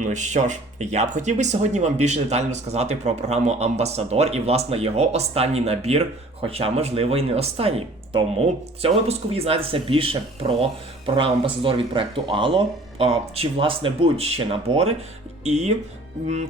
Ну що ж, я б хотів би сьогодні вам більше детально розказати про програму Амбасадор і, власне, його останній набір, хоча, можливо, і не останній. Тому в цьому випуску ви дізнаєтеся більше про програму Амбасадор від проекту Ало, чи, власне, будуть ще набори і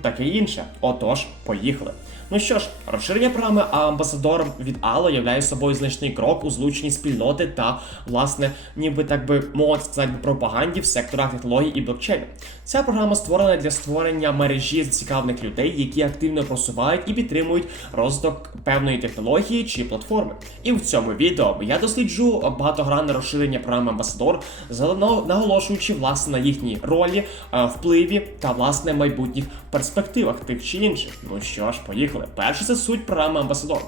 таке інше. Отож, поїхали. Ну що ж, розширення програми Амбасадор від Ало являє собою значний крок у злученні спільноти та, власне, ніби так би мовити сказати, пропаганді в секторах технологій і блокчейну. Ця програма створена для створення мережі зацікавлених людей, які активно просувають і підтримують розвиток певної технології чи платформи. І в цьому відео я досліджу багатогранне розширення програми Амбасадор, зелено- наголошуючи власне на їхній ролі, е, впливі та власне майбутніх перспективах тих чи інших. Ну що ж, поїхали. Перше це суть програми Амбасадор.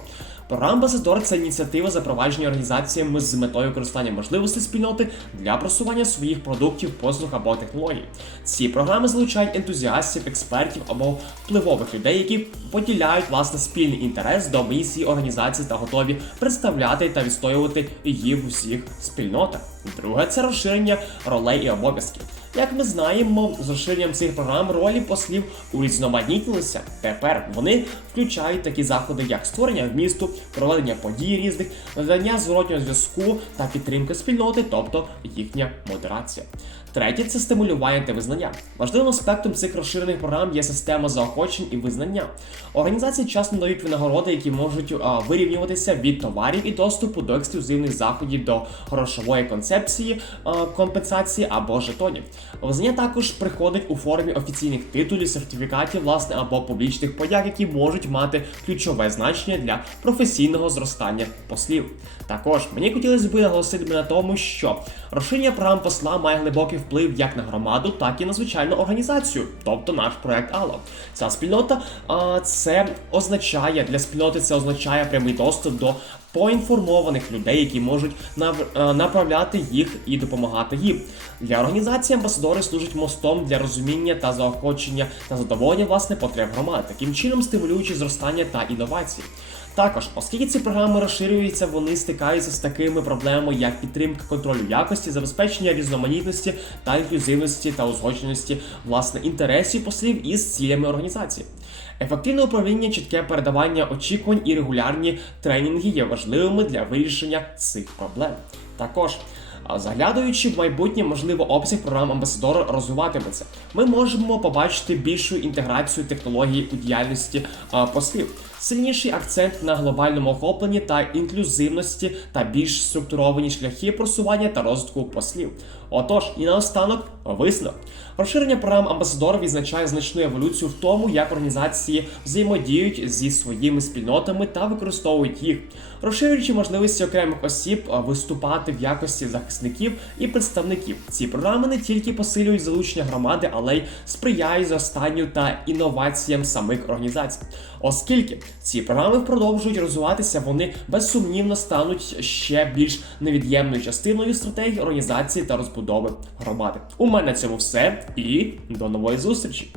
Програма Амбасадор це ініціатива запровадження організаціями з метою використання можливостей спільноти для просування своїх продуктів, послуг або технологій. Ці програми залучають ентузіастів, експертів або впливових людей, які поділяють власне спільний інтерес до місії організації та готові представляти та відстоювати її в усіх спільнотах. Друге це розширення ролей і обов'язків. Як ми знаємо, з розширенням цих програм ролі послів урізноманітнилися. Тепер вони включають такі заходи, як створення вмісту, проведення подій різних, надання зворотнього зв'язку та підтримки спільноти, тобто їхня модерація. Третє це стимулювання та визнання. Важливим аспектом цих розширених програм є система заохочень і визнання. Організації часто надають винагороди, які можуть а, вирівнюватися від товарів і доступу до ексклюзивних заходів до грошової концепції, а, компенсації або жетонів. Визнання також приходить у формі офіційних титулів, сертифікатів, власне, або публічних подяк, які можуть мати ключове значення для професійного зростання послів. Також мені хотілося б наголосити на тому, що розширення програм посла має глибокий вплив як на громаду, так і на звичайну організацію, тобто наш проект Ало. Ця спільнота а, це означає для спільноти, це означає прямий доступ до поінформованих людей, які можуть е, направляти їх і допомагати їм. Для організації амбасадори служать мостом для розуміння та заохочення та задоволення власне потреб громад, таким чином стимулюючи зростання та інновації. Також, оскільки ці програми розширюються, вони стикаються з такими проблемами, як підтримка контролю якості, забезпечення різноманітності та інклюзивності та узгодженості власне інтересів послів із цілями організації. Ефективне управління, чітке передавання очікувань і регулярні тренінги є важливими для вирішення цих проблем. Також Заглядаючи в майбутнє, можливо, обсяг програм амбасадора розвиватиметься. Ми можемо побачити більшу інтеграцію технологій у діяльності послів, сильніший акцент на глобальному охопленні та інклюзивності та більш структуровані шляхи просування та розвитку послів. Отож, і наостанок висновок. Розширення програм амбасадора відзначає значну еволюцію в тому, як організації взаємодіють зі своїми спільнотами та використовують їх, розширюючи можливості окремих осіб виступати в якості захисників і представників. Ці програми не тільки посилюють залучення громади, але й сприяють зростанню та інноваціям самих організацій. Оскільки ці програми продовжують розвиватися, вони безсумнівно стануть ще більш невід'ємною частиною стратегії організації та розбудови громади. У мене на цьому все і до нової зустрічі!